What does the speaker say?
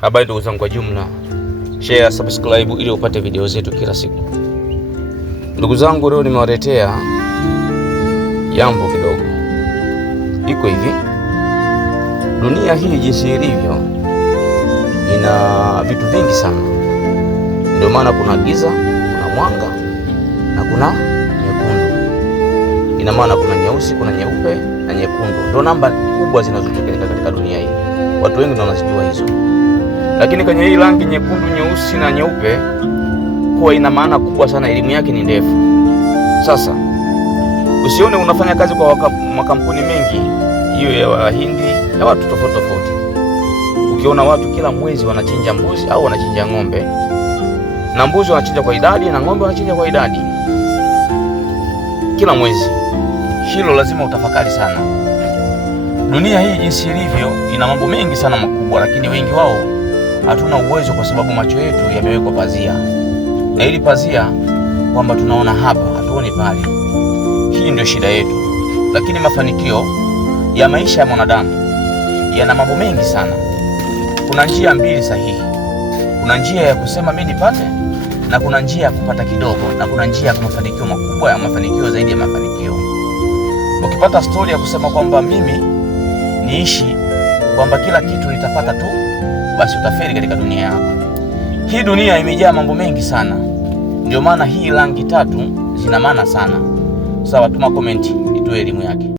Habari ndugu zangu kwa jumla, share, subscribe ili upate video zetu kila siku. Ndugu zangu, leo nimewaletea jambo kidogo. Iko hivi, dunia hii jinsi ilivyo ina vitu vingi sana. Ndio maana kuna giza, kuna mwanga na kuna nyekundu. Ina maana kuna nyeusi, kuna nyeupe na nyekundu. Ndio namba kubwa zinazotumika katika dunia hii. Watu wengi ndio wanazijua hizo. Lakini kwenye hii rangi nyekundu, nyeusi na nyeupe huwa ina maana kubwa sana, elimu yake ni ndefu. Sasa usione unafanya kazi kwa makampuni mengi, hiyo ya Wahindi na watu tofauti tofauti. Ukiona watu kila mwezi wanachinja mbuzi au wanachinja ng'ombe, na mbuzi wanachinja kwa idadi na ng'ombe wanachinja kwa idadi kila mwezi, hilo lazima utafakari sana. Dunia hii jinsi ilivyo ina mambo mengi sana makubwa, lakini wengi wao hatuna uwezo kwa sababu macho yetu yamewekwa pazia, na ili pazia kwamba tunaona hapa, hatuoni pale. Hii ndio shida yetu. Lakini mafanikio ya maisha ya mwanadamu yana mambo mengi sana. Kuna njia mbili sahihi. Kuna njia ya kusema mimi nipate, na kuna njia ya kupata kidogo, na kuna njia ya mafanikio makubwa, ya mafanikio zaidi ya mafanikio. Ukipata story ya kusema kwamba mimi niishi kwamba kila kitu nitapata tu, basi utafeli katika dunia yako. Hii dunia imejaa mambo mengi sana. Ndio maana hii rangi tatu zina maana sana. Sawa, tuma comment itoe elimu yake.